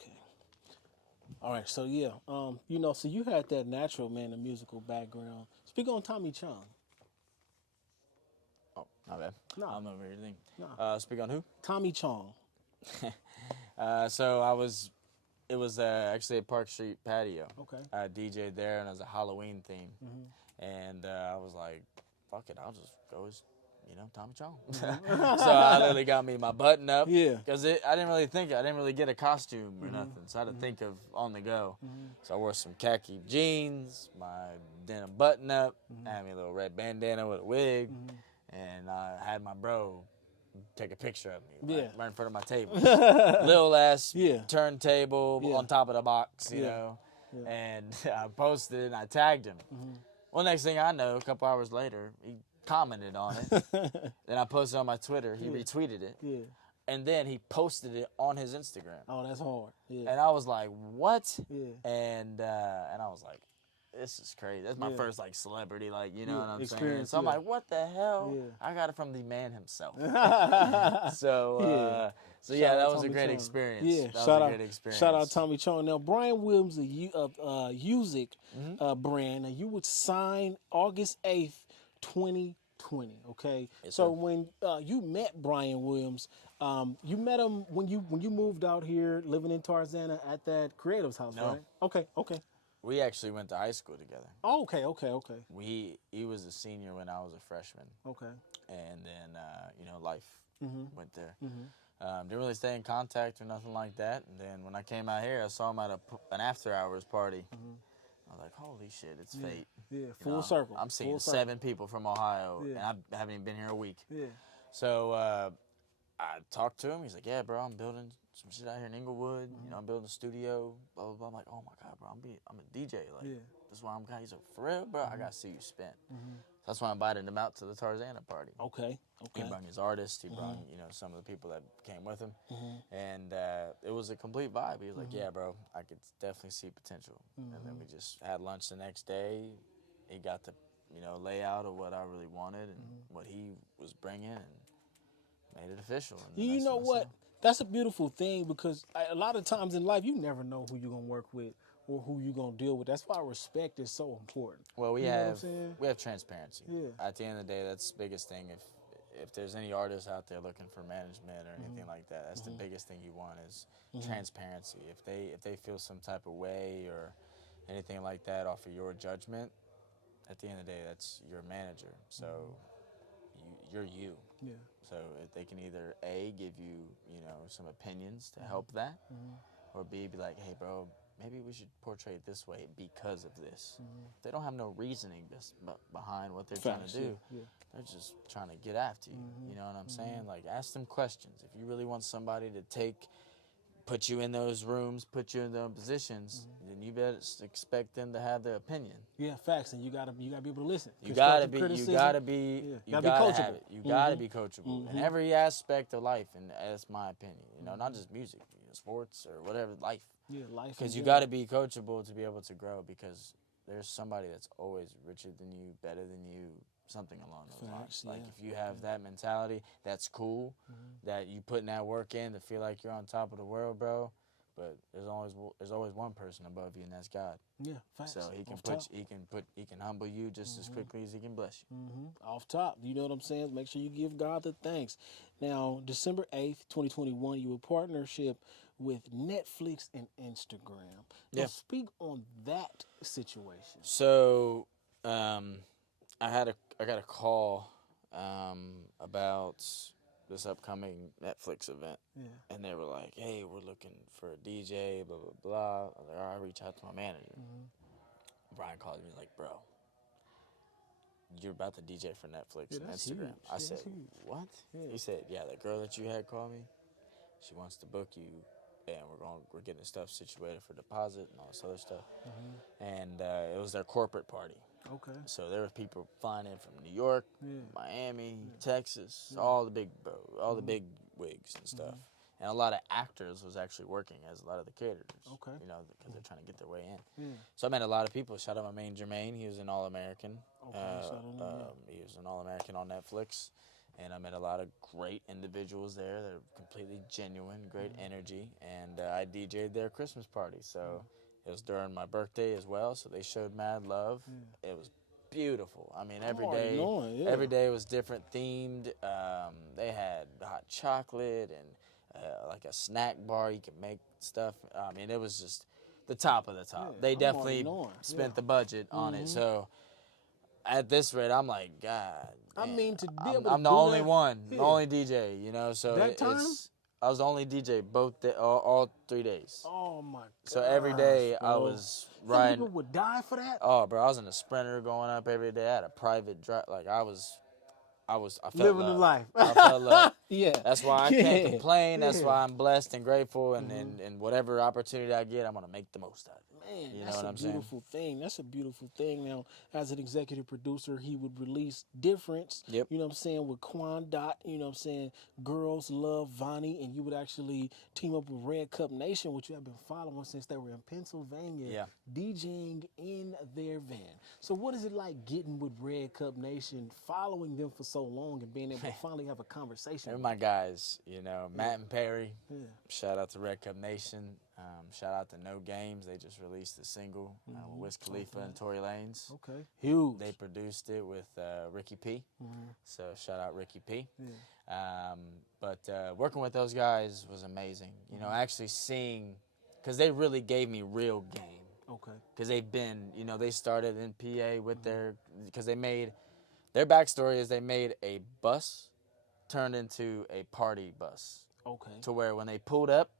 Okay. All right. So yeah, you know, so you had that natural, man, the musical background. Speak on Tommy Chong. Oh, my bad. No. I don't know what you're thinking. No. Speak on who? Tommy Chong. So it was actually a Park Street patio. Okay. I DJ'd there, and it was a Halloween theme. And I was like, fuck it, I'll just go as, Tommy Chong. So I literally got me my button up. Yeah. Because I didn't really get a costume or nothing. So I had to think of on the go. So I wore some khaki jeans, my denim button up, had me a little red bandana with a wig, and I had my bro take a picture of me right in front of my table. Little ass turntable on top of the box, you know. Yeah. And I posted it and I tagged him. Well, next thing I know, a couple hours later, he commented on it. Then I posted on my Twitter. He retweeted it. Yeah. And then he posted it on his Instagram. Oh, that's hard. Yeah. And I was like, what? Yeah. And I was like, this is crazy. That's my first celebrity, you know what I'm saying? Experience, So I'm like, what the hell? Yeah. I got it from the man himself. So that was a great experience. Yeah, that was a great experience. Shout out Tommy Chong. Now Brian Williams of Music brand. And you would sign August 8th, 2020. Okay. Yes, so sir. when you met Brian Williams, you met him when you moved out here living in Tarzana at that Creative's house, No. right? Okay. We actually went to high school together. Oh, okay. He was a senior when I was a freshman. Okay. And then, life went there. Didn't really stay in contact or nothing like that. And then when I came out here, I saw him at an after-hours party. I was like, holy shit, it's fate. Yeah, full circle. I'm seeing 7 people from Ohio, and I haven't even been here a week. Yeah. So I talked to him. He's like, yeah, bro, I'm building some shit out here in Inglewood. I'm building a studio, blah, blah, blah. I'm like, oh, my God, bro, I'm a DJ. That's why I'm kind of, he's like, for real, bro? I got to see you spin. That's why I invited him out to the Tarzana party. Okay. He brought his artists. He brought, some of the people that came with him. And it was a complete vibe. He was like, yeah, bro, I could definitely see potential. And then we just had lunch the next day. He got the, layout of what I really wanted and what he was bringing and made it official. And You know what? That's a beautiful thing because a lot of times in life, you never know who you're going to work with or who you're going to deal with. That's why respect is so important. Well, we You know what I'm have saying? transparency. Yeah. At the end of the day, that's the biggest thing. If there's any artists out there looking for management or anything like that, that's the biggest thing you want is transparency. If they feel some type of way or anything like that off of your judgment, at the end of the day, that's your manager. So you're you. Yeah. So if they can either A, give you, some opinions to help that, or B, be like, hey, bro, maybe we should portray it this way because of this. They don't have no reasoning behind what they're trying to do. Yeah. They're just trying to get after you. You know what I'm saying? Like, ask them questions. If you really want somebody to put you in those rooms, put you in those positions, then you better expect them to have their opinion. Yeah, facts, and you gotta be able to listen. You gotta be coachable. have it. You gotta be coachable in every aspect of life, and that's my opinion. Not just music, sports or whatever, life. Yeah, life. Because you gotta be coachable to be able to grow. Because there's somebody that's always richer than you, better than you, something along those lines. Like if you have that mentality, that's cool. That you putting that work in to feel like you're on top of the world, bro. But there's always one person above you, and that's God. Yeah, facts. So he can humble you just as quickly as he can bless you. Off top, you know what I'm saying? Make sure you give God the thanks. Now, December 8th, 2021, you were partnership with Netflix and Instagram. Now, speak on that situation. So, I got a call about this upcoming Netflix event, and they were like, "Hey, we're looking for a DJ, blah blah blah." I was like, "All right, I'll reach out to my manager." Brian called me like, "Bro, you're about to DJ for Netflix and Instagram." Huge. I said, "What?" He said, "Yeah, the girl that you had called me, she wants to book you, and we're getting stuff situated for deposit and all this other stuff." And it was their corporate party. Okay. So there were people flying in from New York, Miami, Texas, all the big wigs and stuff. And a lot of actors was actually working as a lot of the caterers. Okay. Because they're trying to get their way in. So I met a lot of people. Shout out my main Jermaine. He was an All-American. Okay. He was an All-American on Netflix. and I met a lot of great individuals there. They're completely genuine, great energy, and I DJ'd their Christmas party. So it was during my birthday as well, so they showed mad love. It was beautiful. I mean, every day was different themed. They had hot chocolate and like a snack bar. You can make stuff. I mean, it was just the top of the top. They definitely spent the budget on it. So at this rate, I'm like, God. I mean, to be able to I'm the do only that, one, the only DJ, you know. So that time? I was the only DJ all 3 days. Oh my God! So every day I was riding. Some people would die for that. Oh, bro, I was in a Sprinter going up every day. I had a private drive. Like I felt Living love. the life. I felt love. Yeah. That's why I can't complain. That's why I'm blessed and grateful. And whatever opportunity I get, I'm gonna make the most out of it. Man, You know that's what a I'm beautiful thing. That's a beautiful thing. Now, as an executive producer, he would release Difference. Yep. You know what I'm saying, with Quan Dot, you know what I'm saying, Girls Love Vonnie, and you would actually team up with Red Cup Nation, which you have been following since they were in Pennsylvania, DJing in their van. So what is it like getting with Red Cup Nation, following them for so long and being able to finally have a conversation? They're my guys, you know, Matt and Perry. Shout out to Red Cup Nation. Shout out to No Games. They just released a single with Wiz Khalifa and Tory Lanez. Okay. Huge. They produced it with Ricky P. So shout out Ricky P. But working with those guys was amazing. You know, actually seeing, because they really gave me real game. Okay. Because they've been, you know, they started in PA with because they made, their backstory is they made a bus turned into a party bus. Okay. To where when they pulled up,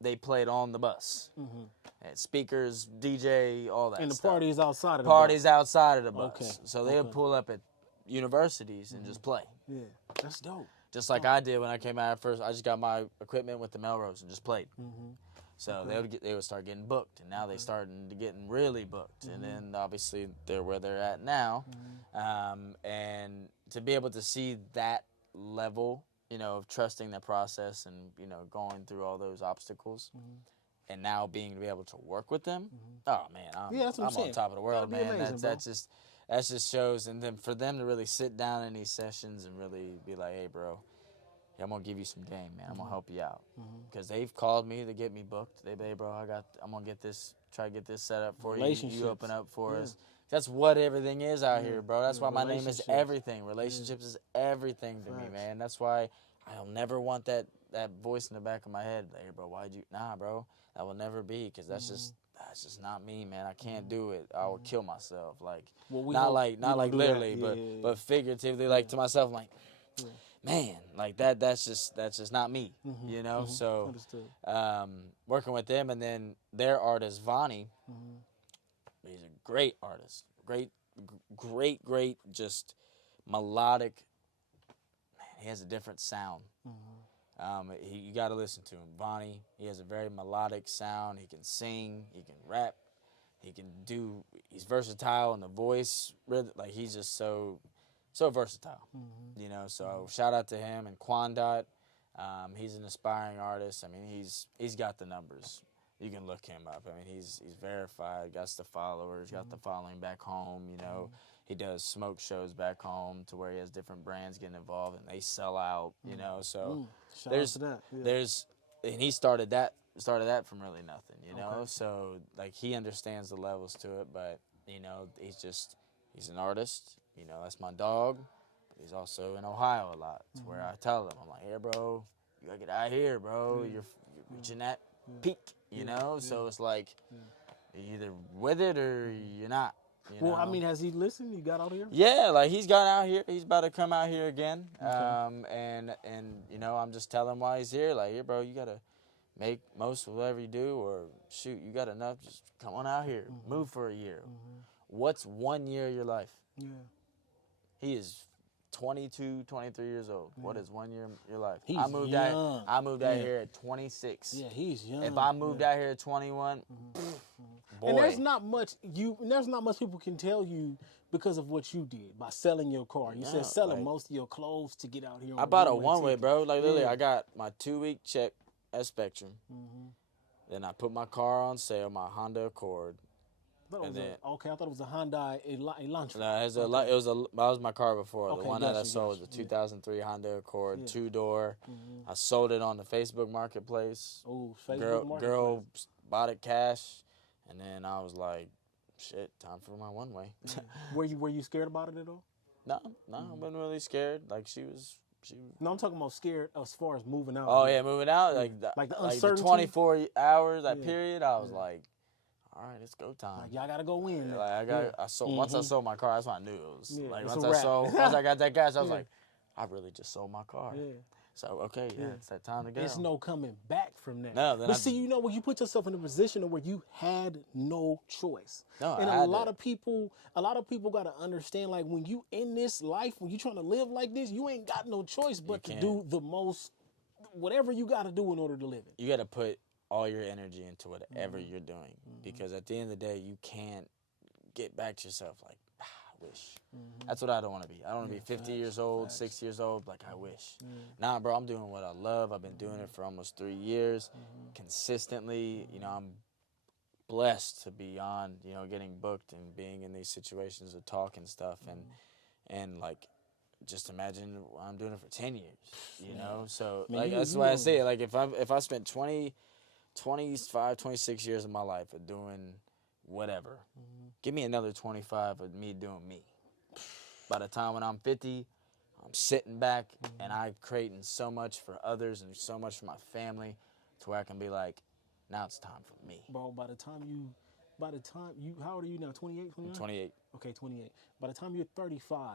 they played on the bus. And speakers, DJ, all that And the stuff. party's outside of the Parties bus. outside of the bus. Okay. So they would pull up at universities and just play. Yeah, that's dope. Just like I did when I came out at first. I just got my equipment with the Melrose and just played. So they would start getting booked, and now they starting to getting really booked. And then obviously they're where they're at now. And to be able to see that level, you know, of trusting the process and, you know, going through all those obstacles and now being able to work with them, oh, man, I'm on top of the world, man. Amazing, that just shows. And then for them to really sit down in these sessions and really be like, hey, bro, I'm going to give you some game, man. I'm going to help you out. Because they've called me to get me booked. They, hey, bro, I'm going to try to get this set up for you. You open up for us. That's what everything is out here, bro. That's why my name is everything. Relationships is everything to me, man. That's why I'll never want that voice in the back of my head. Hey, bro, nah, bro. That will never be, because that's just not me, man. I can't do it. I would kill myself. Like, not like literally, but figuratively, like to myself, I'm like, man, like that's just not me, you know? So working with them, and then their artist, Vonnie, he's a great artist. Great, just melodic. Man, he has a different sound. You got to listen to him. Vonnie, he has a very melodic sound. He can sing, he can rap, he's versatile in the voice. Like, he's just so versatile, you know? So shout out to him. And Quan Dot, he's an aspiring artist. I mean, he's got the numbers. You can look him up. I mean, he's verified, got the followers, got the following back home, you know. He does smoke shows back home to where he has different brands getting involved and they sell out, you know. So and he started that from really nothing, you know. So like, he understands the levels to it, but you know, he's an artist, you know. That's my dog, but he's also in Ohio a lot. To where I tell him, I'm like, hey, bro, you gotta get out here, bro. You're reaching that peak, you know. So it's like, you're either with it or you're not. You know? I mean, has he listened? You got out here? Yeah, like, he's got out here. He's about to come out here again. And you know, I'm just telling him why he's here. Like, here, bro, you got to make most of whatever you do, or shoot, you got enough. Just come on out here. Move for a year. What's 1 year of your life? Yeah. He is 22, 23 years old. What is 1 year of your life? I moved out here at 26. Yeah, he's young. If I moved out here at 21, boy. And there's not much people can tell you because of what you did by selling your car. You said selling most of your clothes to get out here. I bought a one-way, bro. Like, literally, I got my 2-week check at Spectrum. Then I put my car on sale, my Honda Accord. And then Okay, I thought it was a Hyundai Elantra. no, that was my car before. The Okay, one that I gotcha, sold, gotcha. the 2003 Honda Accord, Yeah. 2-door. I sold it on the Facebook Marketplace. Oh, Facebook Girl Marketplace. bought it cash, and then I was like, shit, time for my one way. Were you scared about it at all? No, I wasn't really scared. Like she was. No, I'm talking about scared as far as moving out. Oh yeah, moving out Like the like the uncertainty? 24 hours that period. I was like, all right, it's go time. Like, y'all gotta go in. Like I sold once I sold my car, that's when I knew it was like it's once a I wrap. sold once I got that cash, I was like, I really just sold my car. Yeah. So okay, it's that time to go. There's no coming back from that. No, then but see, you know, when you put yourself in a position where you had no choice, No, and I a had lot to. of people got to understand, like when you in this life, when you trying to live like this, you ain't got no choice but to can't. do the most, whatever you got to do in order to live it. You got to put all your energy into whatever you're doing, because at the end of the day, you can't get back to yourself like, I wish. That's what I don't want to be. I don't want to be 50 years old, 60 years old, like I wish. Nah, bro, I'm doing what I love. I've been doing it for almost 3 years, consistently. You know, I'm blessed to be on, you know, getting booked and being in these situations of talk and stuff, and like, just imagine I'm doing it for 10 years, you know? So, like, that's why I say it. Like, if I spent 25, 26 years of my life of doing whatever, give me another 25 of me doing me. By the time when I'm 50, I'm sitting back and I'm creating so much for others and so much for my family to where I can be like, now it's time for me. Bro, by the time you, how old are you now? 28, 29? 28. Okay, 28. By the time you're 35,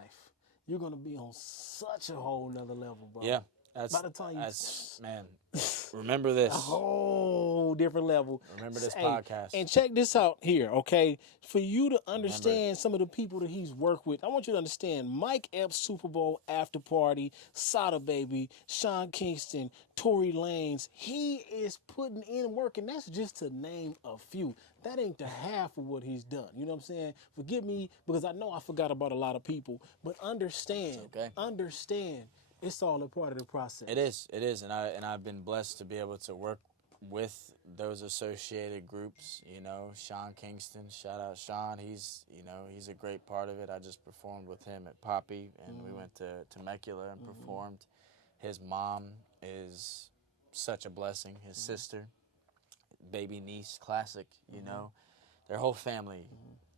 you're gonna be on such a whole nother level, bro. Yeah. By the time Man, remember this. a whole different level. Remember this Hey, podcast. And check this out here, okay? For you to understand some of the people that he's worked with, I want you to understand Mike Epps' Super Bowl after party, Sada Baby, Sean Kingston, Tory Lanez. He is putting in work, and that's just to name a few. That ain't the half of what he's done. You know what I'm saying? Forgive me, because I know I forgot about a lot of people, but understand, it's all a part of the process. It is, and I've been blessed to be able to work with those associated groups. You know, Sean Kingston, shout out Sean. He's a great part of it. I just performed with him at Poppy, and we went to Temecula and performed. His mom is such a blessing. His sister, baby niece, classic. You know, their whole family.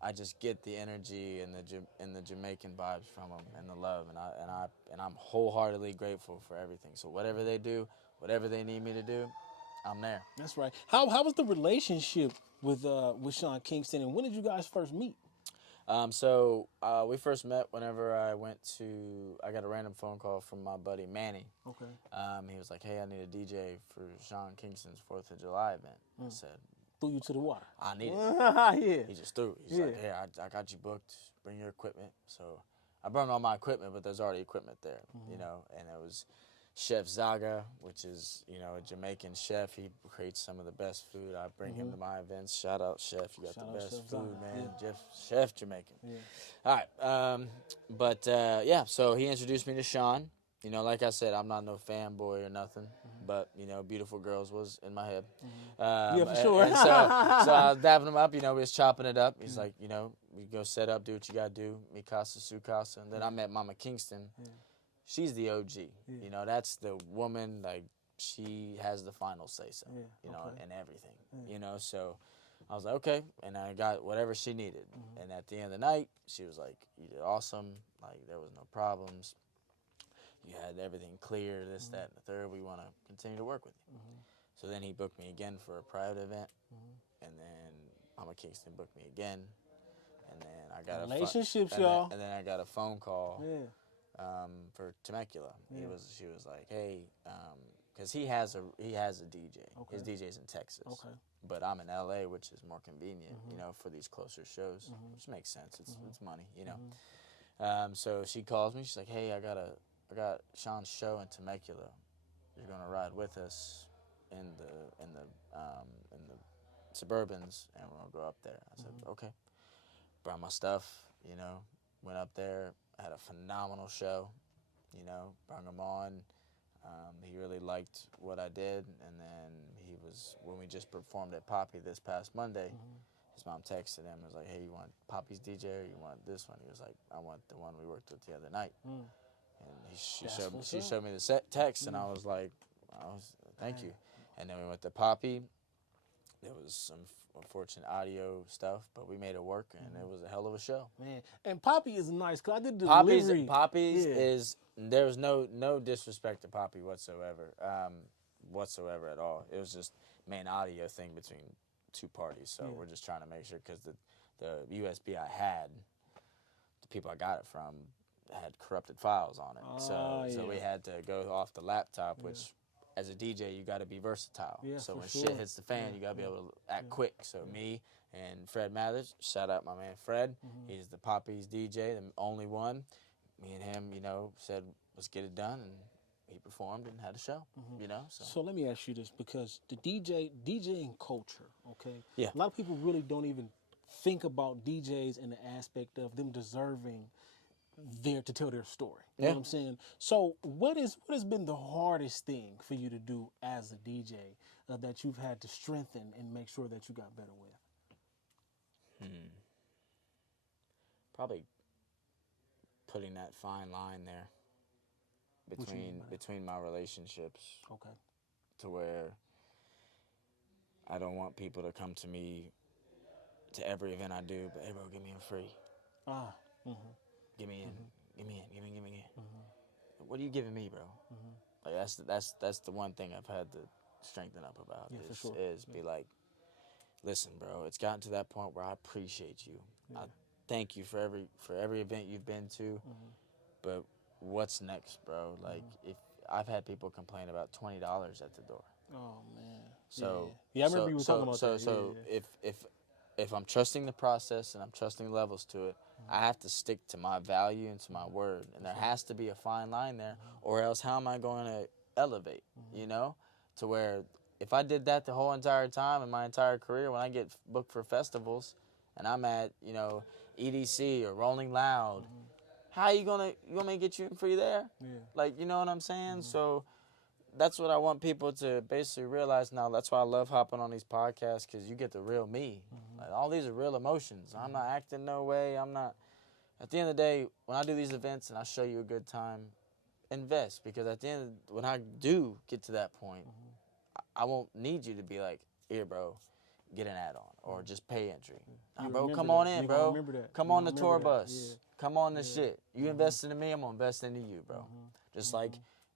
I just get the energy and the Jamaican vibes from them and the love, and I'm wholeheartedly grateful for everything. So whatever they do, whatever they need me to do, I'm there. That's right. How was the relationship with Sean Kingston, and when did you guys first meet? So we first met whenever I got a random phone call from my buddy Manny. Okay. He was like, hey, I need a DJ for Sean Kingston's 4th of July event. I said, Threw you to the water. I need it. Yeah. He just threw it. He's like, hey, I got you booked. Bring your equipment. So I brought all my equipment, but there's already equipment there, you know. And it was Chef Zaga, which is, you know, a Jamaican chef. He creates some of the best food. I bring him to my events. Shout out, Chef. You got the best Chef food, Zaga. man. Chef Jamaican. Yeah. All right. Yeah, so he introduced me to Sean. You know, like I said, I'm not no fanboy or nothing, but, you know, Beautiful Girls was in my head. Yeah, for sure. And so I was dapping him up, you know, we was chopping it up. He's like, you know, we go set up, do what you got to do, mi casa, su casa. And then I met Mama Kingston. She's the OG. You know, that's the woman, like, she has the final say-so, you know, and everything, you know. So I was like, okay, and I got whatever she needed. And at the end of the night, she was like, you did awesome. Like, there was no problems. You had everything clear, this, that, and the third. We want to continue to work with you. So then he booked me again for a private event, and then Mama Kingston booked me again, and then I got relationships, y'all. And then I got a phone call for Temecula. Yeah. She was like, hey, because he has a DJ. Okay. His DJ's in Texas. Okay. But I'm in LA, which is more convenient, you know, for these closer shows, which makes sense. It's money, you know. So she calls me. She's like, hey, I got Sean's show in Temecula. You're gonna ride with us in the Suburbans, and we're gonna go up there. I said, okay. Brought my stuff, you know. Went up there. Had a phenomenal show, you know. Brought him on. He really liked what I did, and then when we just performed at Poppy this past Monday, his mom texted him and was like, hey, you want Poppy's DJ or you want this one? He was like, I want the one we worked with the other night. And she showed me the text, and I was like, thank you. And then we went to Poppy. There was some unfortunate audio stuff, but we made it work, and it was a hell of a show. Man, and Poppy is nice because I did the delivery. Poppy's is, there was no disrespect to Poppy whatsoever, whatsoever at all. It was just main audio thing between two parties, so we're just trying to make sure, because the USB I had, the people I got it from, had corrupted files on it. So we had to go off the laptop, which as a DJ, you got to be versatile. Yeah, so when sure. shit hits the fan, you got to be able to act quick. So me and Fred Mathers, shout out my man Fred. He's the Poppy's DJ, the only one. Me and him, you know, said, let's get it done. And he performed and had a show, you know. So let me ask you this, because the DJing culture, okay? Yeah. A lot of people really don't even think about DJs in the aspect of them deserving there to tell their story. You know what I'm saying? So what has been the hardest thing for you to do as a DJ that you've had to strengthen and make sure that you got better with? Probably putting that fine line there between my relationships. Okay. To where I don't want people to come to me to every event I do, but hey bro, give me in free. Give me in. Give me in. What are you giving me, bro? Like that's the one thing I've had to strengthen up about is be like, listen, bro, it's gotten to that point where I appreciate you. I thank you for every event you've been to, but what's next, bro? Like if I've had people complain about $20 at the door. Oh man. So I remember you were talking about that. So if I'm trusting the process and I'm trusting levels to it, I have to stick to my value and to my word. And there has to be a fine line there, or else how am I going to elevate, you know? To where if I did that the whole entire time in my entire career, when I get booked for festivals and I'm at, you know, EDC or Rolling Loud, how you want me to get you in free there? Like, you know what I'm saying? So that's what I want people to basically realize now. That's why I love hopping on these podcasts, because you get the real me. Like, all these are real emotions. I'm not acting no way. I'm not. At the end of the day, when I do these events and I show you a good time, invest, because at the end, when I do get to that point, I won't need you to be like, here, bro, get an add-on or just pay entry. Nah, bro, come on in, bro. Come on the tour bus. Come on the shit. You invested in me, I'm gonna invest into you, bro. Just like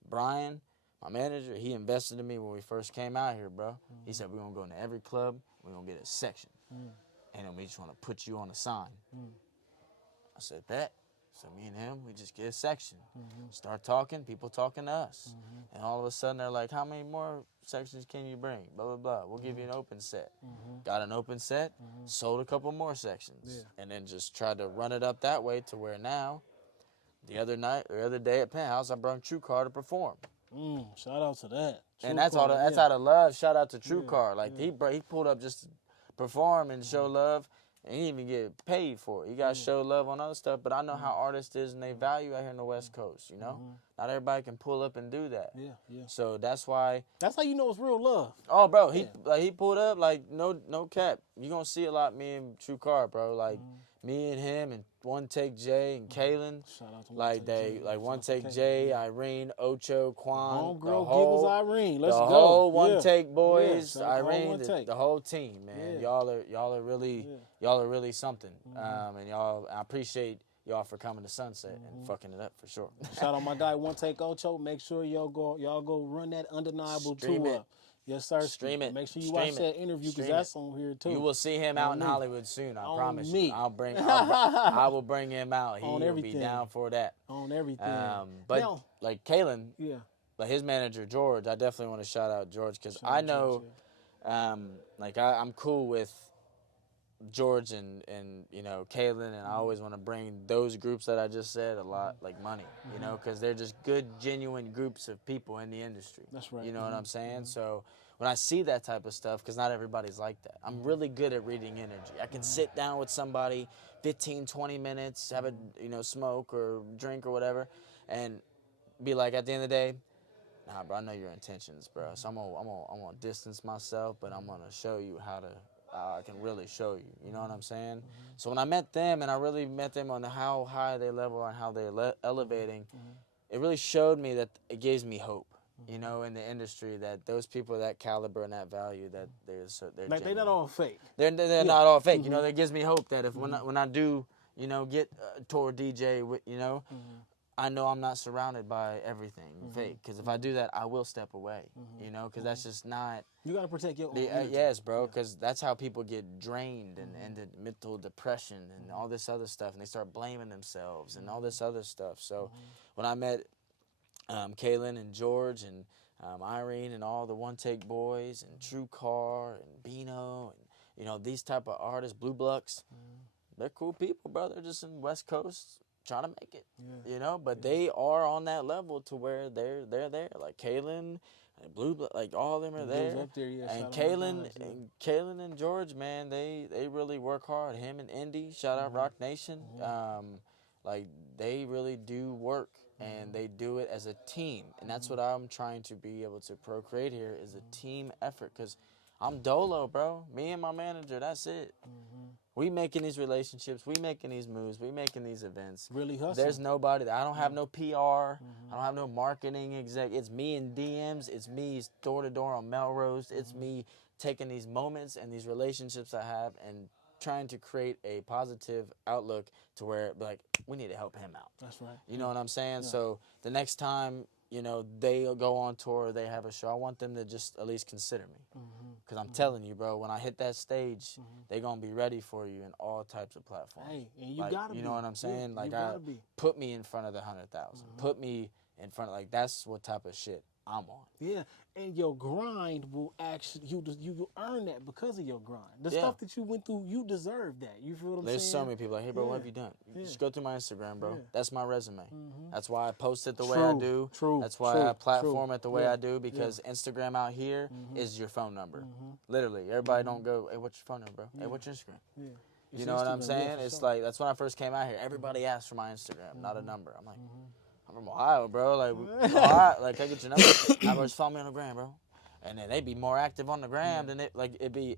Brian, my manager, he invested in me when we first came out here, bro. He said, we're going to go into every club, we're going to get a section. And then we just want to put you on a sign. I said, bet. So me and him, we just get a section. Start talking, people talking to us. And all of a sudden, they're like, how many more sections can you bring? Blah, blah, blah. We'll give you an open set. Got an open set, sold a couple more sections. And then just tried to run it up that way to where now, the other day at Penthouse, I brought TrueCar to perform. Shout out to that. And that's out of love. Shout out to TrueCar. Like he pulled up just to perform and show love, and he didn't even get paid for it. He got show love on other stuff. But I know how artists is and they value out here in the West Coast. You know, not everybody can pull up and do that. So that's why. That's how you know it's real love. Oh, bro, he pulled up like no cap. You gonna see a lot me and TrueCar, bro. Like me and him and One Take Jay and Kaylin. Shout out to One Take Jay, Irene, Ocho, Quan, Homegirl Giggles, Irene. Let's go. The whole One Take boys, Irene, the the whole team, man. Y'all are really something. And I appreciate y'all for coming to Sunset and fucking it up for sure. Shout out my guy One Take Ocho. Make sure y'all go run that Undeniable tour. Yes, sir. Stream it. Make sure you watch that interview, because that's on here too. You will see him out in Hollywood soon. I promise you. I will bring him out. He will be down for that. On everything. But now, like Kaylin, like his manager George, I definitely want to shout out George, because I know, I'm cool with George and you know Kaylin, and I always want to bring those groups that I just said a lot, like Money, you know, because they're just good, genuine groups of people in the industry. That's right. You know what I'm saying? So when I see that type of stuff, because not everybody's like that, I'm really good at reading energy. I can sit down with somebody 15, 20 minutes, have a smoke or drink or whatever, and be like, at the end of the day, nah, bro, I know your intentions, bro. So I'm gonna distance myself, but I'm gonna show you how to I can really show you. You know what I'm saying? So when I met them, and I really met them on how high they level and how they're elevating, it really showed me that it gives me hope. You know, in the industry, that those people of that caliber and that value, that they're like genuine. they're not all fake. They're not all fake. You know, that gives me hope that if when I do, you know, get tour DJ, you know, I know I'm not surrounded by everything fake. Because if I do that, I will step away. You know, because that's just not. You got to protect your own energy. Yes, bro, because that's how people get drained and into mental depression and all this other stuff, and they start blaming themselves and all this other stuff. So when I met Kaylin and George and Irene and all the One Take Boys and True Car and Bino and, you know, these type of artists, Blue Bloods, they're cool people, bro. They're just in West Coast trying to make it, you know, but they are on that level to where they're there. Like Kaylin and Blue Blood, like all of them are there. Up there, yeah, and Kaylin and George, man, they really work hard. Him and Indy, shout out Rock Nation. Like they really do work. And they do it as a team. And that's what I'm trying to be able to procreate here is a team effort. Because I'm dolo, bro. Me and my manager, that's it. We making these relationships. We making these moves. We making these events. Really hustling. There's nobody. I don't have no PR. I don't have no marketing exec. It's me in DMs. It's me door-to-door on Melrose. It's me taking these moments and these relationships I have and trying to create a positive outlook to where, like, we need to help him out. That's right. You know what I'm saying? Yeah. So the next time, you know, they go on tour, they have a show, I want them to just at least consider me. Because I'm telling you, bro, when I hit that stage, they're going to be ready for you in all types of platforms. Hey, and you like, got to be. You know what I'm saying? Yeah, like, put me in front of the 100,000. Put me in front of, like, that's what type of shit I'm on. Yeah, and your grind will actually, you will earn that because of your grind. The stuff that you went through, you deserve that. You feel what I'm saying? There's so many people like, hey, bro, what have you done? Just go through my Instagram, bro. That's my resume. That's why I post it the way I do. That's why I platform it the way I do, because Instagram out here is your phone number. Literally, everybody don't go, hey, what's your phone number, bro? Hey, what's your Instagram? You know what I'm saying? It's like, that's when I first came out here. Everybody asked for my Instagram, not a number. I'm like, I'm from Ohio, bro. Like, Ohio, like, I get your number. I just follow me on the gram, bro. And then they be more active on the gram than it'd be.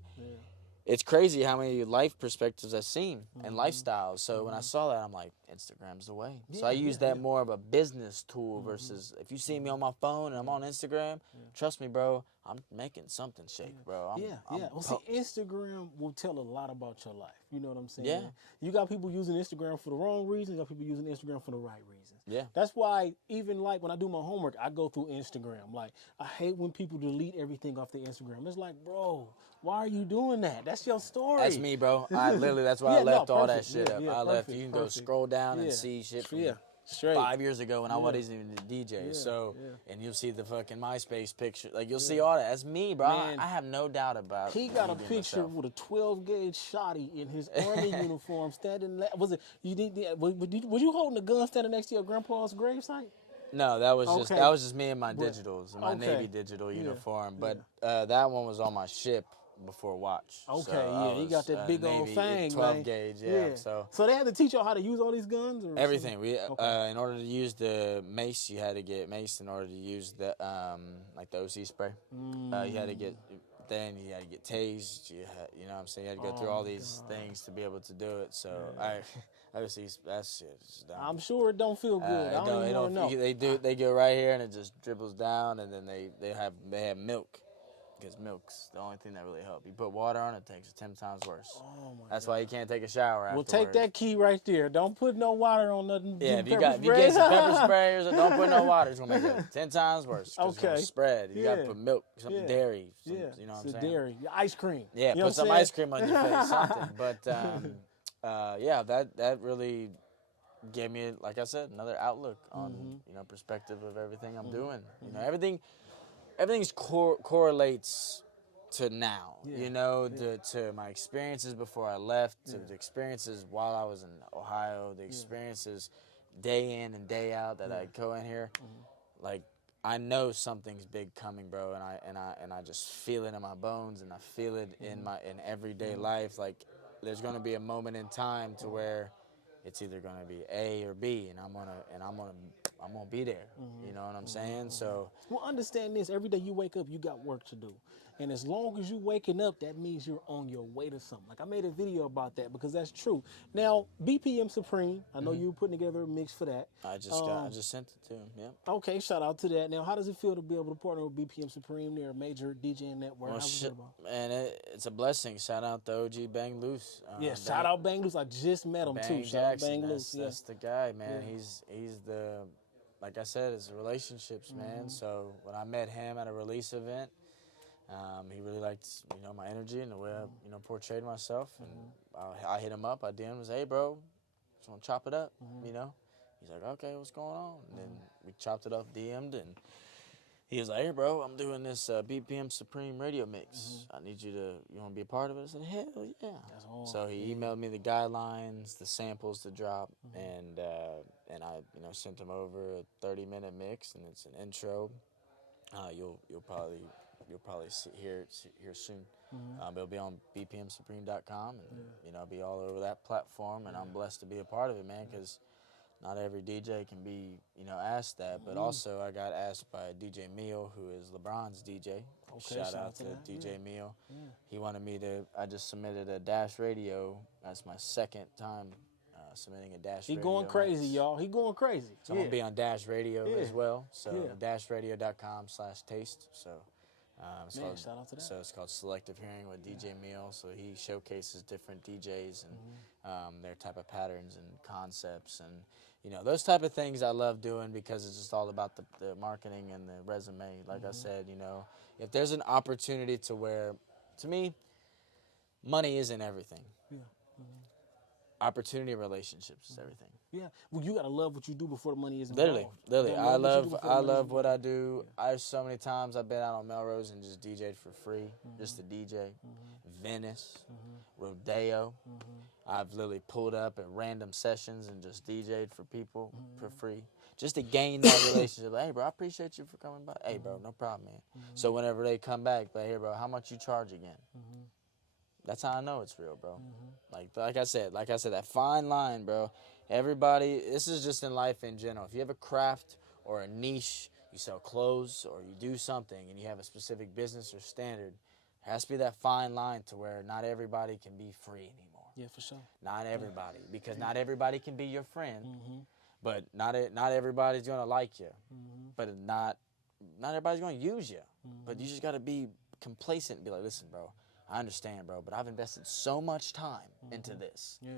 It's crazy how many life perspectives I've seen and lifestyles. So when I saw that, I'm like, Instagram's the way. So I use that more of a business tool versus if you see me on my phone and I'm on Instagram, trust me, bro, I'm making something shake, bro. Well, see, Instagram will tell a lot about your life. You know what I'm saying? Yeah. You got people using Instagram for the wrong reasons. You got people using Instagram for the right reasons. Yeah. That's why even like when I do my homework, I go through Instagram. Like, I hate when people delete everything off their Instagram. It's like, bro, why are you doing that? That's your story. That's me, bro. I literally, that's why I left all that shit up. I left. You can go scroll down and see shit from straight 5 years ago when I wasn't even a DJ. And you'll see the fucking MySpace picture. Like, you'll see all that. That's me, bro. Man, I have no doubt about it. He got a picture with a 12-gauge shotty in his army uniform standing. Was you holding a gun standing next to your grandpa's gravesite? No, that was just me and my digitals, my Navy digital uniform. But that one was on my ship before watch. Okay, so he got that big Navy old thing, 12 man. gauge, So they had to teach y'all how to use all these guns? Or everything. something? In order to use the mace, you had to get mace. In order to use the like the OC spray, you had to get. Then you had to get tased. You know what I'm saying? You had to go through all these things to be able to do it. So obviously that shit is dumb. I'm sure it don't feel good. I don't even know. They go right here and it just dribbles down, and then they have milk. Because milk's the only thing that really helps. You put water on it, it takes it 10 times worse. Oh my That's why you can't take a shower afterwards. Well, take that key right there. Don't put no water on nothing. Yeah, if you get some pepper spray, don't put no water. It's going to make it 10 times worse. It's going to spread. You got to put milk, something dairy. You know what I'm saying? Dairy. Ice cream. Yeah, put some ice cream on your face, something. But, that really gave me, like I said, another outlook on, perspective of everything I'm doing. You know, everything's correlates to now, to my experiences before I left, to the experiences while I was in Ohio, the experiences day in and day out that I go in here. Like, I know something's big coming, bro, and I just feel it in my bones, and I feel it in everyday life. Like, there's gonna be a moment in time to where it's either gonna be A or B, and I'm gonna be there. You know what I'm saying? So, well, understand this: every day you wake up, you got work to do, And as long as you waking up, that means you're on your way to something. Like I made a video about that because that's true. Now, BPM Supreme, I know you were putting together a mix for that. I just sent it to him. Yep. Okay, shout out to that. Now, how does it feel to be able to partner with BPM Supreme? They're a major DJing network. Well, How's it about? man, it's a blessing. Shout out to OG Bang Loose. Yeah, shout out Bang Loose. I just met him too. Shout out Bang Loose. That's the guy, man. He's the, like I said, it's relationships, man. So when I met him at a release event, he really liked, my energy and the way I, portrayed myself. And I hit him up. I DM'd him, hey, bro, just want to chop it up, He's like, okay, what's going on? And then we chopped it up, DM'd, and he was like, hey, bro, I'm doing this BPM Supreme radio mix. I need you want to be a part of it? I said, hell yeah. That's all. So he emailed me the guidelines, the samples to drop, and I, sent him over a 30-minute mix, and it's an intro. You'll probably hear it here soon. It'll be on bpmsupreme.com, and it'll be all over that platform. And I'm blessed to be a part of it, man, because not every DJ can be, asked that. But also, I got asked by DJ Meal, who is LeBron's DJ. Okay, shout out to DJ Meal. He wanted me to. I just submitted a Dash Radio. That's my second time submitting a Dash Radio. He going crazy, y'all. He going crazy. So I'm going to be on Dash Radio as well. So dashradio.com/taste. So shout out to that. So it's called Selective Hearing with DJ Meal. So he showcases different DJs and their type of patterns and concepts. And, those type of things I love doing because it's just all about the marketing and the resume. Like I said, if there's an opportunity to where, to me, money isn't everything. Yeah. Opportunity, relationships is everything. Yeah. Well, you gotta love what you do before the money is Literally. involved. I love what I do. I've so many times I've been out on Melrose and just DJ'd for free, just to DJ. Venice, Rodeo. I've literally pulled up at random sessions and just DJ'd for people for free, just to gain that relationship. Like, hey, bro, I appreciate you for coming by. Hey, bro, no problem, man. So whenever they come back, hey, bro, how much you charge again? That's how I know it's real, bro. Like I said, that fine line, bro. Everybody, this is just in life in general. If you have a craft or a niche, you sell clothes or you do something and you have a specific business or standard, there has to be that fine line to where not everybody can be free anymore. Yeah, for sure. Not everybody, because not everybody can be your friend, but not everybody's gonna like you, but not everybody's gonna use you. But you just gotta be complacent and be like, listen, bro, I understand, bro, but I've invested so much time into this. Yeah.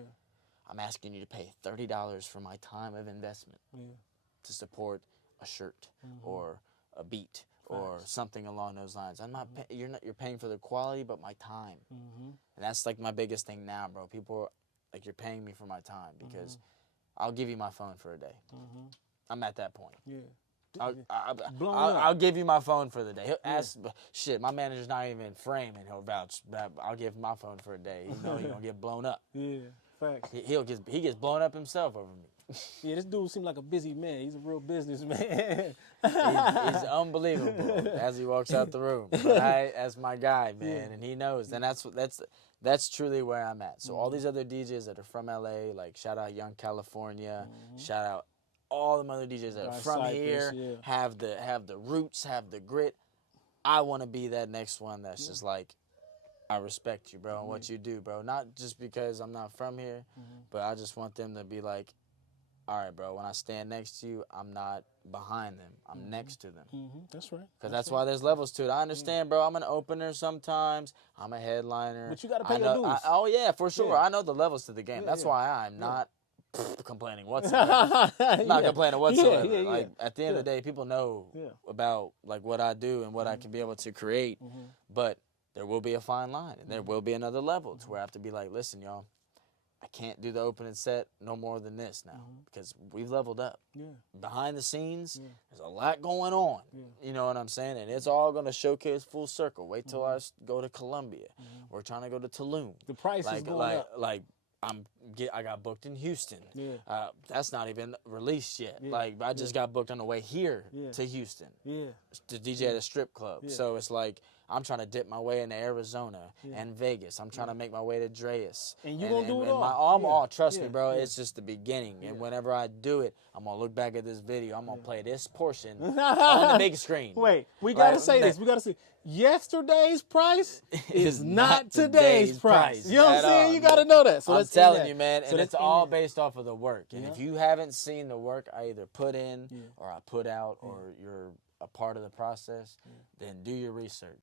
I'm asking you to pay $30 for my time of investment to support a shirt or a beat or something along those lines. I'm not. You're paying for the quality, but my time. And that's like my biggest thing now, bro. People are, like, you're paying me for my time because I'll give you my phone for a day. I'm at that point. Yeah. I'll give you my phone for the day. He'll ask, shit, my manager's not even in frame, and he'll vouch. I'll give him my phone for a day. You know he's gonna get blown up. Yeah, facts. He gets blown up himself over me. Yeah, this dude seems like a busy man. He's a real businessman. he's unbelievable as he walks out the room. But as my guy, man, and he knows. And that's truly where I'm at. So all these other DJs that are from LA, like shout out Young California, shout out all them other DJs that are from here, have the roots, have the grit. I want to be that next one that's just like, I respect you, bro, and what you do, bro. Not just because I'm not from here, but I just want them to be like, all right, bro, when I stand next to you, I'm not behind them. I'm next to them. That's right. Because that's why there's levels to it. I understand, bro. I'm an opener sometimes. I'm a headliner. But you got to pay your dues. Oh, yeah, for sure. I know the levels to the game. That's why I'm not complaining whatsoever. I'm not complaining whatsoever. Like, at the end of the day, people know about like what I do and what I can be able to create. But there will be a fine line, and there will be another level to where I have to be like, listen, y'all, I can't do the opening set no more than this now because we've leveled up. Behind the scenes, there's a lot going on. You know what I'm saying? And it's all going to showcase full circle. Wait till I go to Columbia. We're trying to go to Tulum. The price is going up. Like, I got booked in Houston. That's not even released yet. Like, I just got booked on the way here to Houston to DJ at a strip club. So it's like, I'm trying to dip my way into Arizona and Vegas. I'm trying to make my way to Dreas. And you gonna do it all. I'm all, trust me, bro. It's just the beginning. And whenever I do it, I'm gonna look back at this video. I'm gonna play this portion on the big screen. Wait, we gotta say this. We gotta say yesterday's price is not today's price. You know what I'm saying? You gotta know that. So I'm telling you, man, So and that's it's all based off of the work. And Yeah. if you haven't seen the work I either put in or I put out or you're a part of the process, then do your research.